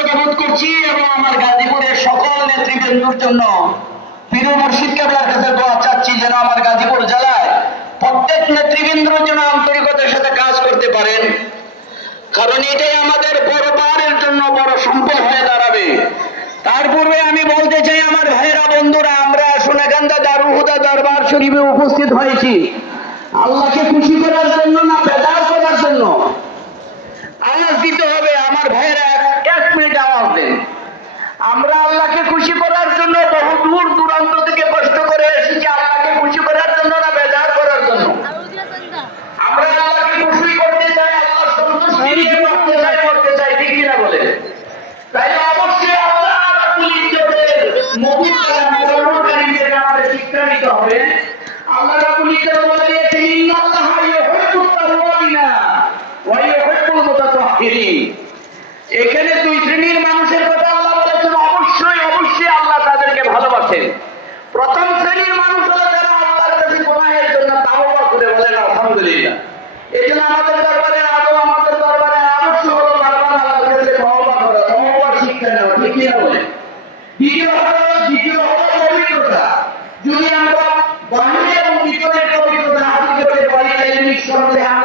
কৃতজ্ঞতা বোধ করছি এবং আমার গাজীপুরের সকল নেতৃবৃন্দুর জন্য। পীর মুর্শিদ কেবলার কাছে দোয়া চাচ্ছি যেন আমার গাজীপুর জেলায় প্রত্যেক নেতৃবৃন্দুর জন্য আন্তরিকতার সাথে কাজ করতে পারেন। কারণ এটাই আমাদের পরবারের জন্য বড় সম্পদ হয়ে দাঁড়াবে। তার পূর্বে আমি বলতে চাই, আমার ভাইরা বন্ধুরা, আমরা সোনাকান্দা দারুল হুদা দরবার শরীফে উপস্থিত হয়েছি। আল্লাহকে খুশি করার জন্য না বেদার করার জন্য আওয়াজ দিতে হবে আমার ভাইয়েরা এক- এক মিনিট আওয়াজ দেন আমরা আল্লাহকে খুশি করার জন্য বহু দূর দূরান্ত থেকে কষ্ট করে এসেছি আল্লাহকে খুশি করার জন্য না বেজার করার জন্য আমরা আল্লাহকে খুশি করতে চাই আল্লাহ সন্তুষ্টি নিয়ে করতে চাই করতে চাই ঠিক কিনা বলে তাই অবশ্যই আল্লাহ রাব্বুল ইজ্জতের মকুল কালাম শিক্ষা নিতে হবে। আল্লাহ রাব্বুল ইজ্জত বলে দিয়েছেন, ইন্নাল্লাহা ইউহিব্বুত তাওয়াবিনা ওয়া ইউহিব্বুল মুতাতাহহিরিন এখানে দুই শ্রেণির মানুষের কথা আল্লাহ বলেছেন, অবশ্যই অবশ্যই আল্লাহ তাদেরকে ভালোবাসেন। প্রথম শ্রেণির মানুষ হলো যারা আল্লাহর কাছে গুনাহের জন্য তাওবা করে বলেন, আলহামদুলিল্লাহ। এই জন্য আমাদের দরবারে দ্বিতীয় হলো দ্বিতীয় হলো পবিত্রতা। যদি আমরা বাহিরে এবং ভিতরের পবিত্রতা হাসিল করতে পারি তাহলে নিঃসন্দেহে